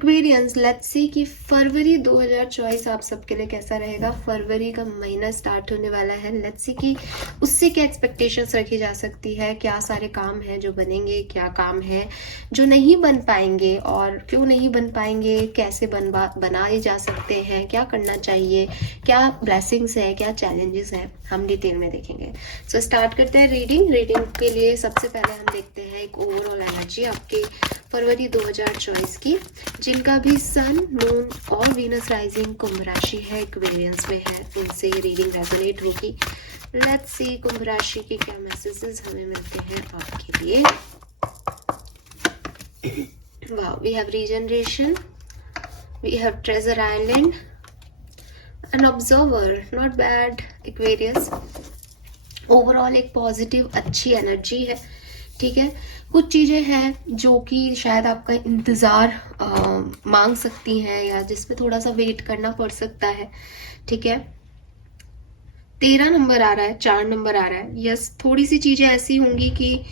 Aquarians, let's see कि फरवरी 2024 आप सबके लिए कैसा रहेगा। फरवरी का महीना स्टार्ट होने वाला है। लेट्स सी कि उससे क्या एक्सपेक्टेशंस रखी जा सकती है, क्या सारे काम हैं जो बनेंगे, क्या काम है जो नहीं बन पाएंगे और क्यों नहीं बन पाएंगे, कैसे बनाए जा सकते हैं, क्या करना चाहिए, क्या ब्लेसिंग्स है, क्या चैलेंजेस हैं, हम डिटेल में देखेंगे। सो स्टार्ट करते हैं रीडिंग के लिए। सबसे पहले हम देखते हैं एक ओवरऑल एनर्जी आपके फरवरी 2024 की। जिनका भी सन, मून और वीनस राइजिंग कुंभ राशि है, एक्वेरियंस में है, उनसे ये रीडिंग रेजोनेट होगी। लेट्स सी कुंभ राशि के क्या मैसेजेस हमें मिलते हैं आपके लिए। Wow, we have regeneration, we have treasure island, an observer, not bad Aquarius. Overall एक पॉजिटिव अच्छी एनर्जी है, ठीक है। कुछ चीज़ें हैं जो कि शायद आपका इंतज़ार मांग सकती हैं या जिसपे थोड़ा सा वेट करना पड़ सकता है, ठीक है। 13 नंबर आ रहा है, 4 नंबर आ रहा है। यस, थोड़ी सी चीज़ें ऐसी होंगी कि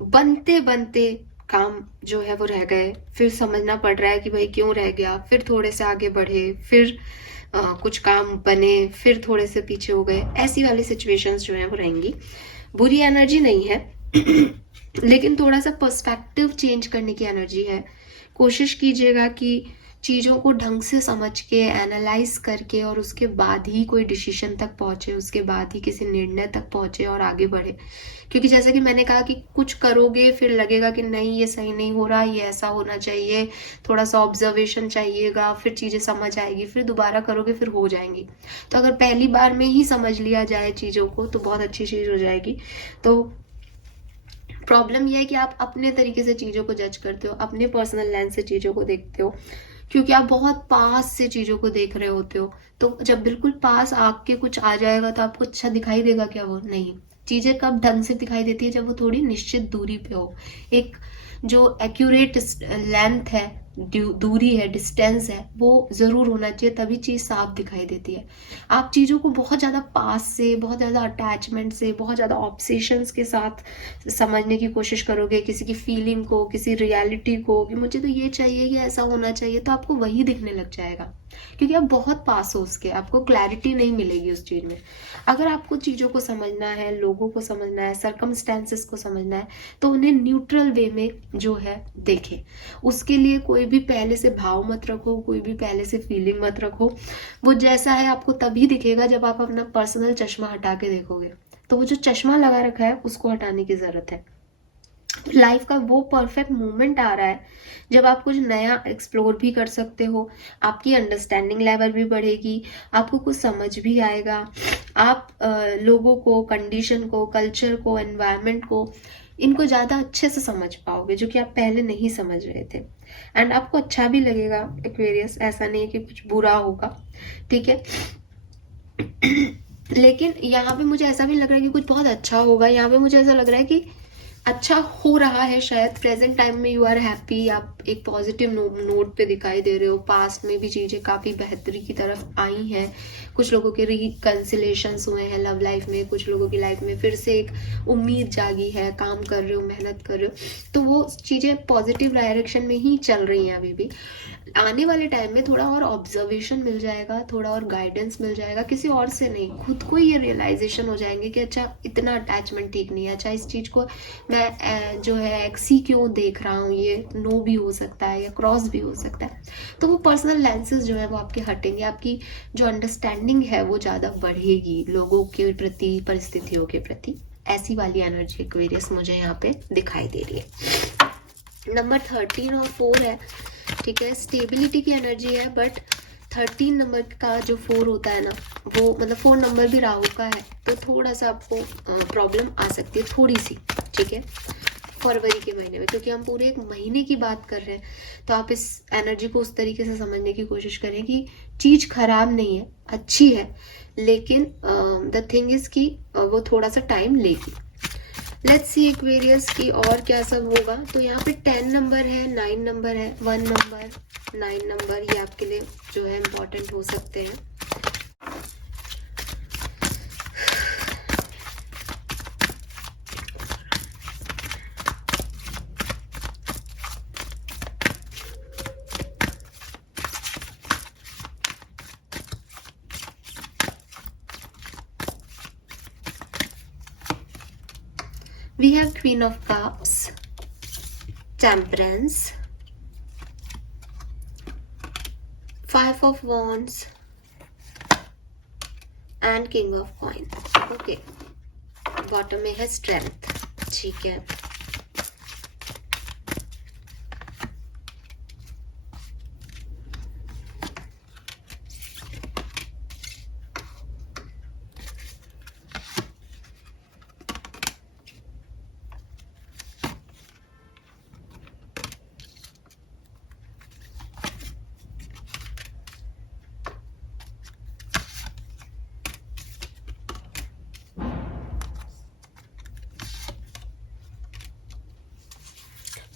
बनते बनते काम जो है वो रह गए, फिर समझना पड़ रहा है कि भाई क्यों रह गया, फिर थोड़े से आगे बढ़े, फिर कुछ काम बने, फिर थोड़े से पीछे हो गए। ऐसी वाली सिचुएशंस जो है वो रहेंगी। बुरी एनर्जी नहीं है लेकिन थोड़ा सा पर्सपेक्टिव चेंज करने की एनर्जी है। कोशिश कीजिएगा कि चीज़ों को ढंग से समझ के, एनालाइज करके और उसके बाद ही कोई डिसीजन तक पहुंचे, उसके बाद ही किसी निर्णय तक पहुंचे और आगे बढ़े। क्योंकि जैसे कि मैंने कहा कि कुछ करोगे फिर लगेगा कि नहीं ये सही नहीं हो रहा, ये ऐसा होना चाहिए, थोड़ा सा ऑब्जर्वेशन चाहिएगा, फिर चीज़ें समझ आएगी, फिर दोबारा करोगे फिर हो जाएंगी। तो अगर पहली बार में ही समझ लिया जाए चीज़ों को तो बहुत अच्छी चीज़ हो जाएगी। तो प्रॉब्लम यह है कि आप अपने तरीके से चीज़ों को जज करते हो, अपने पर्सनल लेंस से चीज़ों को देखते हो, क्योंकि आप बहुत पास से चीज़ों को देख रहे होते हो। तो जब बिल्कुल पास आके कुछ आ जाएगा तो आपको अच्छा दिखाई देगा क्या? वो नहीं। चीज़ें कब ढंग से दिखाई देती है? जब वो थोड़ी निश्चित दूरी पे हो। एक जो एक्यूरेट लेंथ है, दूरी है, डिस्टेंस है, वो ज़रूर होना चाहिए, तभी चीज़ साफ दिखाई देती है। आप चीज़ों को बहुत ज़्यादा पास से, बहुत ज़्यादा अटैचमेंट से, बहुत ज़्यादा ऑब्सेशंस के साथ समझने की कोशिश करोगे, किसी की फीलिंग को, किसी रियलिटी को, कि मुझे तो ये चाहिए, ये ऐसा होना चाहिए, तो आपको वही दिखने लग जाएगा, क्योंकि आप बहुत पास हो उसके, आपको क्लैरिटी नहीं मिलेगी उस चीज़ में। अगर आपको चीज़ों को समझना है, लोगों को समझना है, सर्कमस्टेंसेस को समझना है, तो उन्हें न्यूट्रल वे में जो है देखें। उसके लिए कोई भी पहले से भाव मत रखो, कोई भी पहले से फीलिंग मत रखो। वो जैसा है आपको तभी दिखेगा जब आप अपना पर्सनल चश्मा हटा के देखोगे। तो वो जो चश्मा लगा रखा है उसको हटाने की ज़रूरत है। लाइफ का वो परफेक्ट मोमेंट आ रहा है जब आप कुछ नया एक्सप्लोर भी कर सकते हो, आपकी अंडरस्टैंडिंग लेवल भी बढ़ेगी, आपको कुछ समझ भी आएगा, आप लोगों को, कंडीशन को, कल्चर को, एनवायरनमेंट को, इनको ज़्यादा अच्छे से समझ पाओगे जो कि आप पहले नहीं समझ रहे थे। एंड आपको अच्छा भी लगेगा एक्वेरियस, ऐसा नहीं है कि कुछ बुरा होगा, ठीक है। लेकिन यहाँ पे मुझे ऐसा भी लग रहा है कि कुछ बहुत अच्छा होगा। यहाँ पे मुझे ऐसा लग रहा है कि अच्छा हो रहा है, शायद प्रेजेंट टाइम में यू आर हैप्पी, आप एक पॉजिटिव नोट पे दिखाई दे रहे हो। पास्ट में भी चीज़ें काफ़ी बेहतरी की तरफ आई हैं, कुछ लोगों के रिकंसिलेशंस हुए हैं लव लाइफ में, कुछ लोगों की लाइफ में फिर से एक उम्मीद जागी है, काम कर रहे हो, मेहनत कर रहे हो, तो वो चीज़ें पॉजिटिव डायरेक्शन में ही चल रही हैं। अभी भी आने वाले टाइम में थोड़ा और ऑब्जर्वेशन मिल जाएगा, थोड़ा और गाइडेंस मिल जाएगा, किसी और से नहीं, खुद को ये रियलाइजेशन हो जाएंगे कि अच्छा इतना अटैचमेंट ठीक नहीं है, अच्छा इस चीज़ को मैं जो है एक्सी क्यों देख रहा हूँ, ये नो भी हो सकता है या क्रॉस भी हो सकता है। तो वो पर्सनल लेंसेज जो है वो आपके हटेंगे, आपकी जो अंडरस्टैंडिंग है वो ज़्यादा बढ़ेगी लोगों के प्रति, परिस्थितियों के प्रति। ऐसी वाली एनर्जी एक्वेरियस मुझे यहाँ पे दिखाई दे रही है। नंबर 13 और 4 है, ठीक है। स्टेबिलिटी की एनर्जी है, बट 13 नंबर का जो 4 होता है ना, वो मतलब 4 नंबर भी राहु का है, तो थोड़ा सा आपको प्रॉब्लम आ सकती है, थोड़ी सी, ठीक है, फरवरी के महीने में। क्योंकि हम पूरे एक महीने की बात कर रहे हैं, तो आप इस एनर्जी को उस तरीके से समझने की कोशिश करें कि चीज़ खराब नहीं है, अच्छी है, लेकिन द थिंग इज कि वो थोड़ा सा टाइम लेगी। लेट्स सी एक्वेरियस की और क्या सब होगा। तो यहाँ पे 10 नंबर है, 9 नंबर है, 1 नंबर, 9 नंबर, ये आपके लिए जो है इम्पोर्टेंट हो सकते हैं। Queen of cups, temperance, 5 of wands and king of coin. Okay, bottom में है स्ट्रेंथ। ठीक है,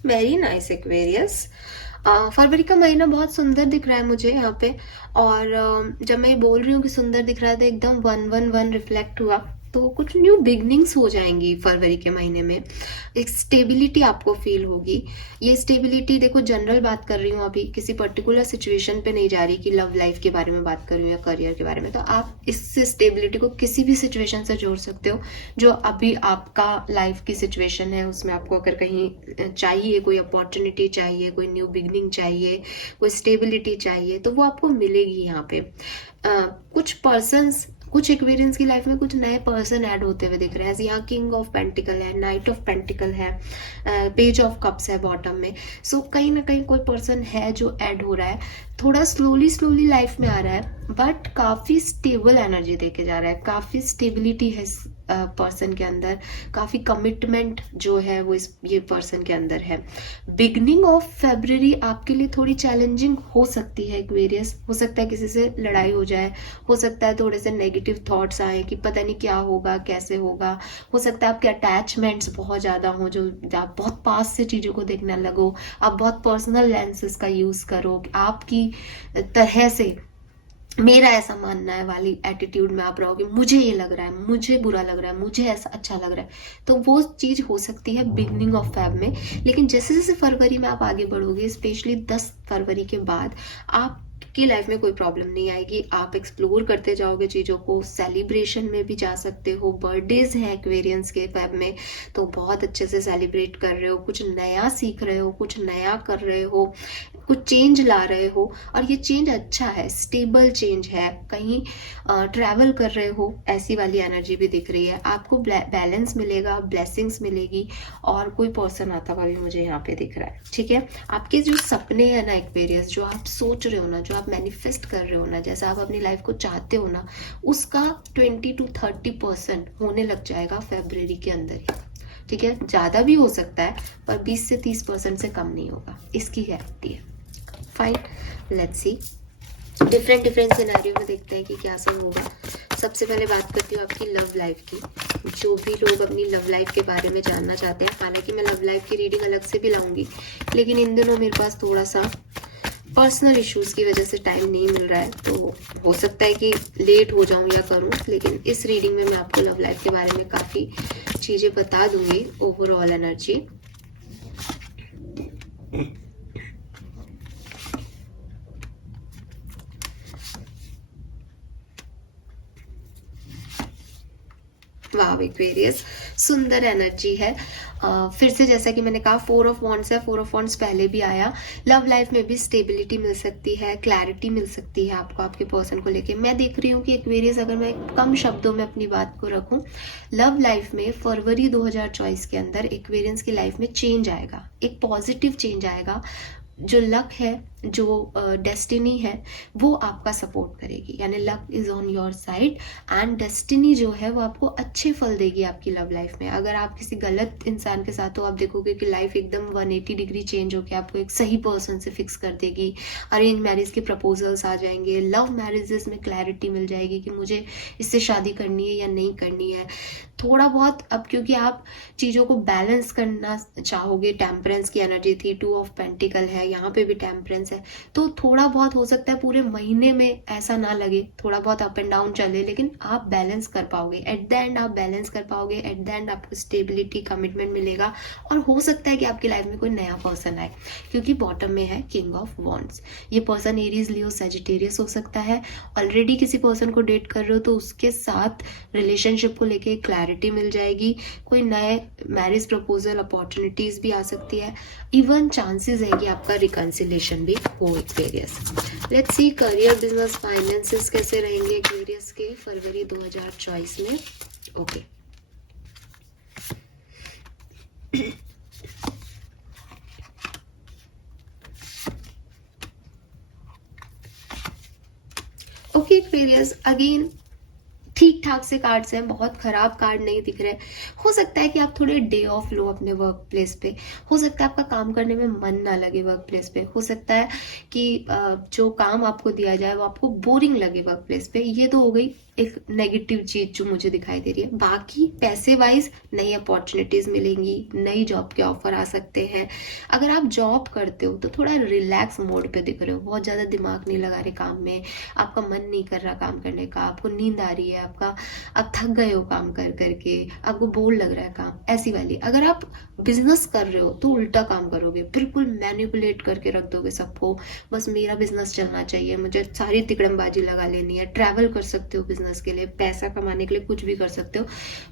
वेरी नाइस एक्वेरियस। फरवरी का महीना बहुत सुंदर दिख रहा है मुझे यहाँ पे, और जब मैं बोल रही हूँ कि सुंदर दिख रहा है तो एकदम 111 रिफ्लेक्ट हुआ। तो कुछ न्यू बिगनिंग्स हो जाएंगी फरवरी के महीने में, एक स्टेबिलिटी आपको फील होगी। ये स्टेबिलिटी देखो, जनरल बात कर रही हूँ, अभी किसी पर्टिकुलर सिचुएशन पे नहीं जा रही कि लव लाइफ के बारे में बात कर रही हूँ या करियर के बारे में। तो आप इस स्टेबिलिटी को किसी भी सिचुएशन से जोड़ सकते हो जो अभी आपका लाइफ की सिचुएशन है, उसमें आपको अगर कहीं चाहिए, कोई अपॉर्चुनिटी चाहिए, कोई न्यू बिगनिंग चाहिए, कोई स्टेबिलिटी चाहिए, तो वो आपको मिलेगी यहाँ पे। कुछ पर्सन्स, कुछ एक्वेरियंस की लाइफ में कुछ नए पर्सन ऐड होते हुए दिख रहे हैं। यहाँ किंग ऑफ पेंटिकल है, नाइट ऑफ पेंटिकल है, पेज ऑफ कप्स है बॉटम में। सो कहीं ना कहीं कोई पर्सन है जो ऐड हो रहा है, थोड़ा स्लोली लाइफ में आ रहा है, बट काफी स्टेबल एनर्जी देके जा रहा है, काफी स्टेबिलिटी है इस पर्सन के अंदर, काफी कमिटमेंट जो है वो ये पर्सन के अंदर है। बिगनिंग ऑफ फेब्रुअरी आपके लिए थोड़ी चैलेंजिंग हो सकती है एक्वेरियस। हो सकता है किसी से लड़ाई हो जाए, हो सकता है थोड़े से नेगेटिव थॉट्स आए कि पता नहीं क्या होगा, कैसे होगा। हो सकता है आपके अटैचमेंट्स बहुत ज़्यादा हो, जो आप बहुत पास से चीज़ों को देखने लगो, आप बहुत पर्सनल लेंसेज का यूज़ करो, आपकी तरह से मेरा ऐसा मानना है वाली एटीट्यूड में आप रहोगे, मुझे ये लग रहा है, मुझे बुरा लग रहा है, मुझे ऐसा अच्छा लग रहा है। तो वो चीज़ हो सकती है बिगनिंग ऑफ फेब में। लेकिन जैसे जैसे फरवरी में आप आगे बढ़ोगे, स्पेशली 10 फरवरी के बाद, आपकी लाइफ में कोई प्रॉब्लम नहीं आएगी। आप एक्सप्लोर करते जाओगे चीज़ों को, सेलिब्रेशन में भी जा सकते हो। बर्थडेज हैं एक्वेरियंस के फेब में, तो बहुत अच्छे से सेलिब्रेट कर रहे हो, कुछ नया सीख रहे हो, कुछ नया कर रहे हो, कुछ चेंज ला रहे हो, और ये चेंज अच्छा है, स्टेबल चेंज है। कहीं ट्रैवल कर रहे हो, ऐसी वाली एनर्जी भी दिख रही है। आपको बैलेंस मिलेगा, ब्लेसिंग्स मिलेगी, और कोई पर्सन आता हुआ भी मुझे यहाँ पे दिख रहा है। ठीक है, आपके जो सपने हैं ना एक्वेरियस, जो आप सोच रहे हो ना, जो आप मैनिफेस्ट कर रहे हो ना, जैसा आप अपनी लाइफ को चाहते हो ना, उसका 20 to 30% होने लग जाएगा फरवरी के अंदर ही। ठीक है, ज़्यादा भी हो सकता है, पर 20 से 30% से कम नहीं होगा, इसकी गारंटी है। Fine, let's see, different scenario में देखते हैं कि क्या सब होगा। सबसे पहले बात करती हूँ आपकी लव लाइफ की। जो भी लोग अपनी लव लाइफ के बारे में जानना चाहते हैं, हालांकि मैं लव लाइफ की रीडिंग अलग से भी लाऊंगी, लेकिन इन दिनों मेरे पास थोड़ा सा पर्सनल इश्यूज की वजह से टाइम नहीं मिल रहा है, तो हो सकता है कि लेट हो जाऊं या करूं। लेकिन इस रीडिंग में मैं आपको लव लाइफ के बारे में काफ़ी चीज़ें बता दूंगी, ओवरऑल एनर्जी। वाव एक्वेरियस, सुंदर एनर्जी है। फिर से जैसा कि मैंने कहा, 4 ऑफ वॉन्ड्स है, 4 ऑफ वॉन्ड्स पहले भी आया। लव लाइफ में भी स्टेबिलिटी मिल सकती है, क्लैरिटी मिल सकती है आपको आपके पर्सन को लेके। मैं देख रही हूँ कि एक्वेरियस, अगर मैं कम शब्दों में अपनी बात को रखूँ, लव लाइफ में फरवरी 2024 के अंदर एक्वेरियंस की लाइफ में चेंज आएगा, एक पॉजिटिव चेंज आएगा। जो लक है, जो डेस्टिनी है, वो आपका सपोर्ट करेगी, यानी luck is on your side, and destiny जो है वो आपको अच्छे फल देगी आपकी लव लाइफ में। अगर आप किसी गलत इंसान के साथ हो, आप देखोगे कि लाइफ एकदम 180 डिग्री चेंज होकर आपको एक सही पर्सन से फिक्स कर देगी। अरेंज मैरिज के प्रपोजल्स आ जाएंगे, लव मैरिजेस में क्लैरिटी मिल जाएगी कि मुझे इससे शादी करनी है या नहीं करनी है। थोड़ा बहुत अब, क्योंकि आप चीज़ों को बैलेंस करना चाहोगे, टेम्परेंस की एनर्जी थी, 2 ऑफ पेंटिकल है, है, यहाँ पे भी टेम्परेंस है, तो थोड़ा बहुत हो सकता है पूरे महीने में ऐसा ना लगे, थोड़ा बहुत अप एंड डाउन चले, लेकिन आप बैलेंस कर पाओगे, एट द एंड आप बैलेंस कर पाओगे, एट द एंड आपको स्टेबिलिटी, कमिटमेंट मिलेगा, और हो सकता है कि आपकी लाइफ में कोई नया पर्सन आए, क्योंकि बॉटम में है किंग ऑफ वॉन्ड्स। ये पर्सन एरीज, लियो, सजिटेरियस हो सकता है। ऑलरेडी किसी पर्सन को डेट कर रहे हो तो उसके साथ रिलेशनशिप को लेके क्लैरिटी मिल जाएगी, कोई नए मैरिज प्रपोजल अपॉर्चुनिटीज भी आ सकती है, इवन चांसेस है कि आपका रिकंसिलेशन भी हो Aquarius. Let's see career, business, finances कैसे रहेंगे एक्वेरियस के फरवरी 2024 में। ओके ओके एक्वेरियस, अगेन ठीक ठाक से कार्ड्स हैं, बहुत खराब कार्ड नहीं दिख रहे। हो सकता है कि आप थोड़े डे ऑफ लो अपने वर्क प्लेस पे, हो सकता है आपका काम करने में मन ना लगे वर्क प्लेस पे, हो सकता है कि जो काम आपको दिया जाए वो आपको बोरिंग लगे वर्क प्लेस पे। ये तो हो गई एक नेगेटिव चीज जो मुझे दिखाई दे रही है। बाकी पैसे वाइज नई अपॉर्चुनिटीज मिलेंगी, नई जॉब के ऑफर आ सकते हैं। अगर आप जॉब करते हो तो थोड़ा रिलैक्स मोड पे दिख रहे हो, बहुत ज्यादा दिमाग नहीं लगा रहे काम में, आपका मन नहीं कर रहा काम करने का, आपको नींद आ रही है, आप थक गए हो काम कर करके, आपको बोर लग रहा है काम, ऐसी वाली। अगर आप बिजनेस कर रहे हो तो उल्टा काम करोगे, बिल्कुल मैनिपुलेट करके रख दोगे सबको, बस मेरा बिजनेस चलना चाहिए, मुझे सारी तिकड़मबाजी लगा लेनी है। ट्रैवल कर सकते हो बिजनेस के लिए, पैसा कमाने के लिए कुछ भी कर सकते हो।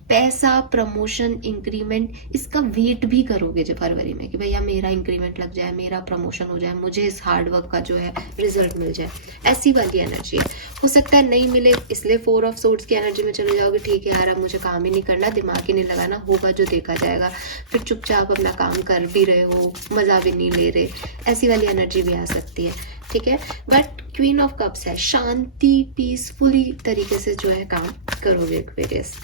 पैसा, प्रमोशन, इंक्रीमेंट, इसका वेट भी करोगे जब फरवरी में कि भैया मेरा इंक्रीमेंट लग जाए, मेरा प्रमोशन हो जाए, मुझे इस हार्ड वर्क का जो है रिजल्ट मिल जाए, ऐसी वाली एनर्जी है। हो सकता है नहीं मिले, इसलिए 4 ऑफ सोर्ड्स की एनर्जी में चले जाओगे, ठीक है यार अब मुझे काम ही नहीं करना, दिमाग ही नहीं लगाना, होगा जो देखा जाएगा, फिर चुपचाप अपना काम कर भी रहे हो, मजा भी नहीं ले रहे, ऐसी वाली एनर्जी भी आ सकती है, ठीक है। बट क्वीन ऑफ कप्स है, शांति, पीसफुली तरीके से जो है काम करोगे Aquarius.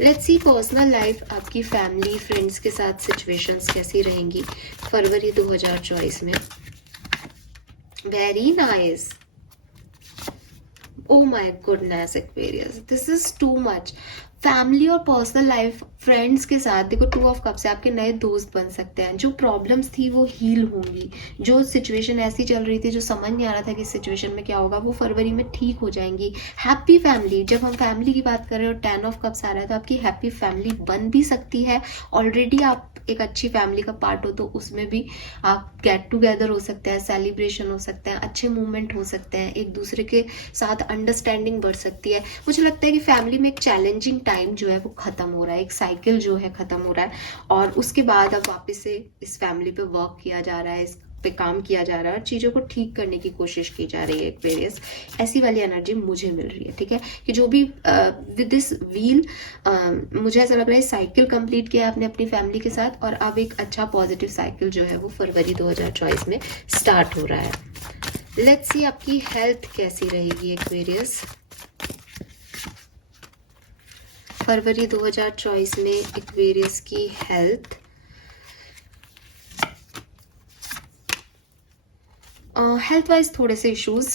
Let's see personal life, आपकी फैमिली, फ्रेंड्स के साथ सिचुएशंस कैसी रहेंगी फरवरी 2024 में। Very nice, oh my goodness Aquarius, this is too much। Family और पर्सनल लाइफ, फ्रेंड्स के साथ देखो 2 ऑफ कप्स से आपके नए दोस्त बन सकते हैं, जो प्रॉब्लम्स थी वो हील होंगी, जो सिचुएशन ऐसी चल रही थी जो समझ नहीं आ रहा था कि सिचुएशन में क्या होगा, वो फरवरी में ठीक हो जाएंगी। हैप्पी फैमिली, जब हम फैमिली की बात कर रहे हो 10 ऑफ कप्स आ रहा है, तो आपकी हैप्पी फैमिली बन भी सकती है। ऑलरेडी आप एक अच्छी फैमिली का पार्ट हो तो उसमें भी आप गेट टुगेदर हो सकते हैं, सेलिब्रेशन हो सकते हैं, अच्छे मूवमेंट हो सकते हैं, एक दूसरे के साथ अंडरस्टैंडिंग बढ़ सकती है। मुझे लगता है कि फैमिली में एक चैलेंजिंग टाइम जो है वो खत्म हो रहा है, एक साइकिल जो है खत्म हो रहा है, और उसके बाद अब वापस से इस फैमिली पे वर्क किया जा रहा है, इस पे काम किया जा रहा है और चीज़ों को ठीक करने की कोशिश की जा रही है एक्वेरियस। ऐसी वाली एनर्जी मुझे मिल रही है, ठीक है, कि जो भी विद दिस व्हील मुझे ऐसा लग रहा है साइकिल कंप्लीट किया आपने अपनी फैमिली के साथ, और अब एक अच्छा पॉजिटिव साइकिल जो है वो फरवरी 2024 में स्टार्ट हो रहा है। लेट्स सी आपकी हेल्थ कैसी रहेगी एक्वेरियस फरवरी 2024 में। एक्वेरियस की हेल्थ, हेल्थ वाइज थोड़े से इश्यूज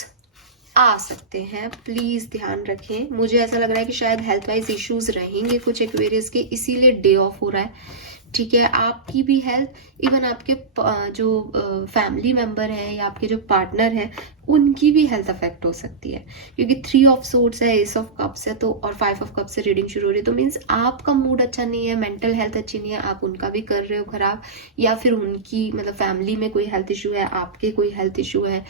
आ सकते हैं, प्लीज ध्यान रखें। मुझे ऐसा लग रहा है कि शायद हेल्थ वाइज इश्यूज रहेंगे कुछ एक्वेरियस के, इसीलिए डे ऑफ हो रहा है, ठीक है। आपकी भी हेल्थ, इवन आपके जो फैमिली मेंबर हैं या आपके जो पार्टनर हैं उनकी भी हेल्थ अफेक्ट हो सकती है, क्योंकि 3 ऑफ सोर्ड्स है, एस ऑफ कप्स है, तो और 5 ऑफ कप्स से रीडिंग शुरू हो रही है, तो मीन्स आपका मूड अच्छा नहीं है, मेंटल हेल्थ अच्छी नहीं है, आप उनका भी कर रहे हो खराब, या फिर उनकी मतलब फैमिली में कोई हेल्थ इशू है, आपके कोई हेल्थ इशू है,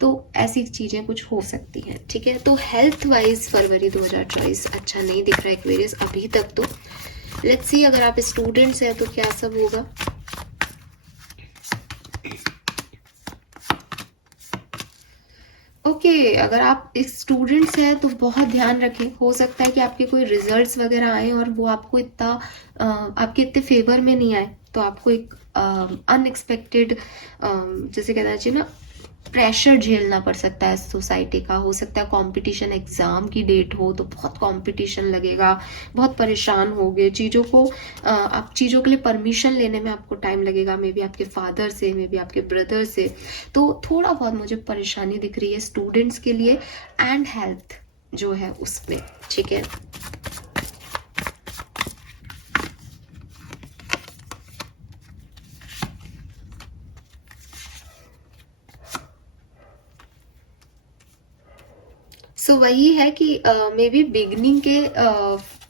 तो ऐसी चीजें कुछ हो सकती हैं, ठीक है। तो हेल्थ वाइज फरवरी 2024 अच्छा नहीं दिख रहा है एक्वेरियस अभी तक तो। लेट्स सी अगर आप स्टूडेंट्स हैं तो क्या सब होगा। ओके, अगर आप स्टूडेंट्स हैं तो बहुत ध्यान रखें, हो सकता है कि आपके कोई रिजल्ट्स वगैरह आए और वो आपको इतना आपके इतने फेवर में नहीं आए, तो आपको एक अनएक्सपेक्टेड जैसे कहना चाहिए ना प्रेशर झेलना पड़ सकता है सोसाइटी का। हो सकता है कंपटीशन एग्जाम की डेट हो तो बहुत कंपटीशन लगेगा, बहुत परेशान होगे, चीज़ों को आप चीज़ों के लिए परमिशन लेने में आपको टाइम लगेगा, मे बी आपके फादर से, मे बी आपके ब्रदर से, तो थोड़ा बहुत मुझे परेशानी दिख रही है स्टूडेंट्स के लिए, एंड हेल्थ जो है उसमें, ठीक है। सो वही है कि मे बी बिगनिंग के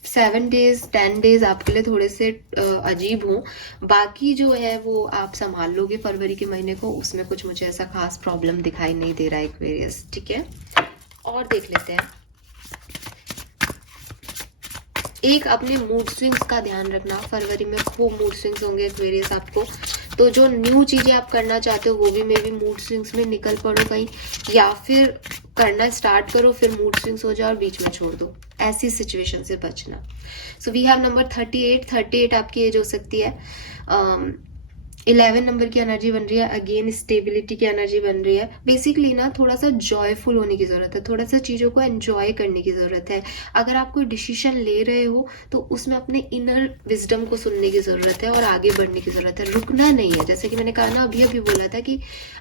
7 days 10 days आपके लिए थोड़े से अजीब हों, बाकी जो है वो आप संभाल लोगे फरवरी के महीने को, उसमें कुछ मुझे ऐसा खास प्रॉब्लम दिखाई नहीं दे रहा है एक्वेरियस, ठीक है। और देख लेते हैं, एक अपने मूड स्विंग्स का ध्यान रखना, फरवरी में खूब मूड स्विंग्स होंगे एक्वेरियस आपको, तो जो न्यू चीजें आप करना चाहते हो वो भी मे बी मूड स्विंग्स में निकल पड़ो कहीं, या फिर करना स्टार्ट करो फिर मूड स्विंग्स हो जाए और बीच में छोड़ दो, ऐसी सिचुएशन से बचना। सो वी हैव नंबर 38 आपकी एज हो सकती है। 11 नंबर की एनर्जी बन रही है, अगेन स्टेबिलिटी की एनर्जी बन रही है। बेसिकली ना थोड़ा सा जॉयफुल होने की जरूरत है, थोड़ा सा चीजों को एंजॉय करने की जरूरत है। अगर आप कोई डिसीजन ले रहे हो तो उसमें अपने इनर विजडम को सुनने की जरूरत है और आगे बढ़ने की जरूरत है, रुकना नहीं है। जैसे कि मैंने कहा ना, अभी अभी बोला था कि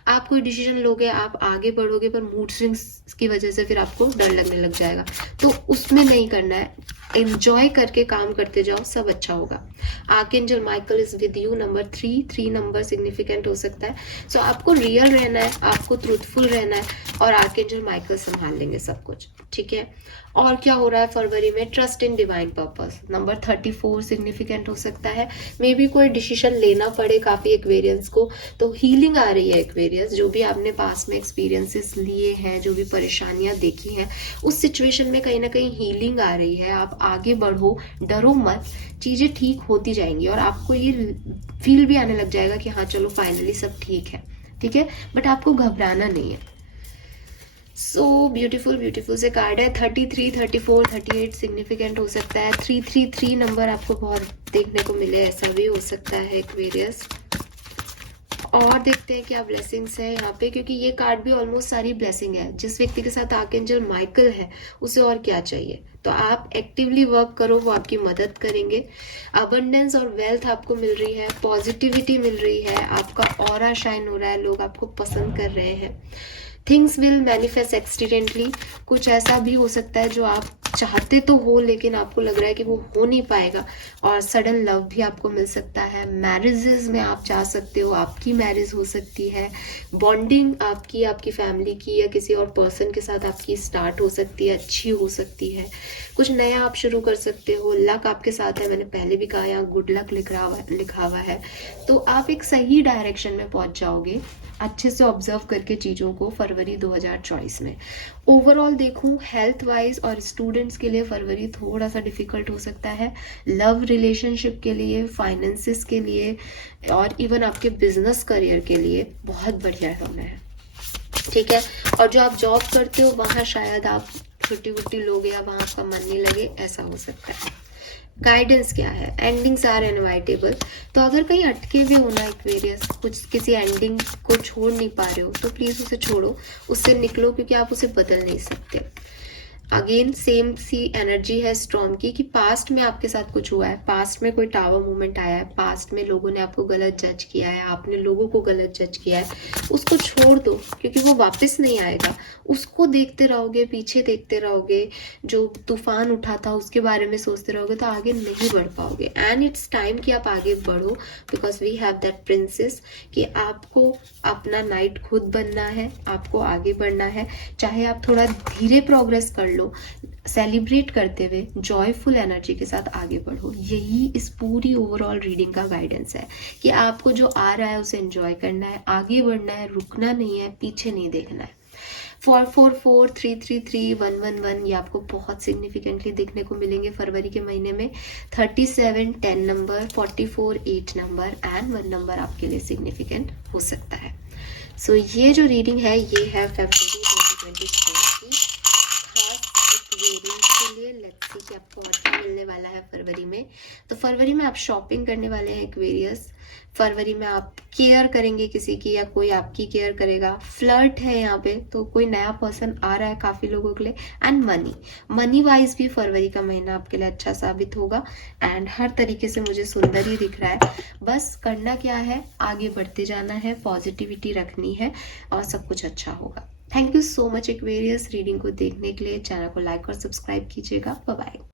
आप कोई डिसीजन लोगे, आप आगे बढ़ोगे, पर मूड स्विंग्स की वजह से फिर आपको डर लगने लग जाएगा, तो उसमें नहीं करना है। एंजॉय करके काम करते जाओ, सब अच्छा होगा। Archangel Michael is with you, number 3 number significant हो सकता है। सो आपको रियल रहना है, आपको ट्रूथफुल रहना है, और आर्कएंजल माइकल संभाल लेंगे सब कुछ, ठीक है। और क्या हो रहा है फरवरी में, trust in divine purpose, number 34 significant हो सकता है। मे बी कोई डिसीजन लेना पड़े काफी एक्वेरियंस को, तो हीलिंग आ रही है एक्वेरियंस, जो भी आपने पास में एक्सपीरियंसेस लिए हैं, जो भी परेशानियां देखी हैं, उस सिचुएशन में कहीं ना कहीं हीलिंग आ रही है। आप आगे बढ़ो, डरो मत, चीजें ठीक होती जाएंगी और आपको ये फील भी आने लग जाएगा कि हाँ चलो फाइनली सब ठीक है, ठीक है। बट आपको घबराना नहीं है। सो ब्यूटीफुल ब्यूटीफुल से कार्ड है। 33 34 38 सिग्निफिकेंट हो सकता है। 333 नंबर आपको बहुत देखने को मिले, ऐसा भी हो सकता है एक्वेरियस। और देखते हैं क्या ब्लेसिंग्स है यहाँ पे, क्योंकि ये कार्ड भी ऑलमोस्ट सारी ब्लेसिंग है। जिस व्यक्ति के साथ आर्कएंजल माइकल है उसे और क्या चाहिए, तो आप एक्टिवली वर्क करो, वो आपकी मदद करेंगे। अबंडेंस और वेल्थ आपको मिल रही है, पॉजिटिविटी मिल रही है, आपका ऑरा शाइन हो रहा है, लोग आपको पसंद कर रहे हैं। थिंग्स विल मैनिफेस्ट एक्सीडेंटली, कुछ ऐसा भी हो सकता है जो आप चाहते तो हो लेकिन आपको लग रहा है कि वो हो नहीं पाएगा, और सडन लव भी आपको मिल सकता है। मैरिजेस में आप चाह सकते हो, आपकी मैरिज हो सकती है। बॉन्डिंग आपकी, आपकी फैमिली की या किसी और पर्सन के साथ आपकी स्टार्ट हो सकती है, अच्छी हो सकती है। कुछ नया आप शुरू कर सकते हो। लक आपके साथ है, मैंने पहले भी कहा, यहाँ गुड लक लिखा हुआ है, तो आप एक सही डायरेक्शन में पहुंच जाओगे अच्छे से ऑब्जर्व करके चीज़ों को फरवरी 2024 में। ओवरऑल देखूं हेल्थ वाइज और स्टूडेंट्स के लिए फरवरी थोड़ा सा डिफिकल्ट हो सकता है। लव रिलेशनशिप के लिए, फाइनेंसिस के लिए, और इवन आपके बिजनेस करियर के लिए बहुत बढ़िया समय है, ठीक है। और जो आप जॉब करते हो वहाँ शायद आप छुट्टी वुट्टी लोगे या वहाँ आपका मन नहीं लगे, ऐसा हो सकता है। गाइडेंस क्या है, एंडिंग्स आर इनवाइटेबल, तो अगर कहीं अटके भी होना एक्वेरियस, कुछ किसी एंडिंग को छोड़ नहीं पा रहे हो, तो प्लीज उसे छोड़ो, उससे निकलो, क्योंकि आप उसे बदल नहीं सकते। अगेन सेम सी एनर्जी है स्टॉर्म की, कि पास्ट में आपके साथ कुछ हुआ है, पास्ट में कोई टावर मूवमेंट आया है, पास्ट में लोगों ने आपको गलत जज किया है, आपने लोगों को गलत जज किया है, उसको छोड़ दो, क्योंकि वो वापस नहीं आएगा। उसको देखते रहोगे, पीछे देखते रहोगे, जो तूफान उठा था उसके बारे में सोचते रहोगे, तो आगे नहीं बढ़ पाओगे। एंड इट्स टाइम कि आप आगे बढ़ो, because we have that princess, कि आपको अपना नाइट खुद बनना है, आपको आगे बढ़ना है। चाहे आप थोड़ा धीरे प्रोग्रेस कर लो, सेलिब्रेट करते हुए जॉयफुल एनर्जी के साथ आगे बढ़ो। यही इस पूरी ओवरऑल रीडिंग का गाइडेंस है, कि आपको जो आ रहा है उसे एंजॉय करना है, आगे बढ़ना है, रुकना नहीं है, पीछे नहीं देखना है। 444 333 111 ये आपको बहुत सिग्निफिकेंटली देखने को मिलेंगे फरवरी के महीने में। 37 10 नंबर, 44 8 नंबर एंड 1 नंबर आपके लिए सिग्निफिकेंट हो सकता है। सो ये जो रीडिंग है ये है फरवरी 2024 की के लिए। लेट्स सी कि आपको और क्या मिलने वाला है फरवरी में। तो फरवरी में आप शॉपिंग करने वाले हैं एक्वेरियस, फरवरी में आप केयर करेंगे किसी की या कोई आपकी केयर करेगा। फ्लर्ट है यहाँ पे, तो कोई नया पर्सन आ रहा है काफी लोगों के लिए। एंड मनी वाइज भी फरवरी का महीना आपके लिए अच्छा साबित होगा। एंड हर तरीके से मुझे सुंदर ही दिख रहा है। बस करना क्या है, आगे बढ़ते जाना है, पॉजिटिविटी रखनी है और सब कुछ अच्छा होगा। Thank you so much Aquarius reading को देखने के लिए। चैनल को लाइक और सब्सक्राइब कीजिएगा। Bye bye.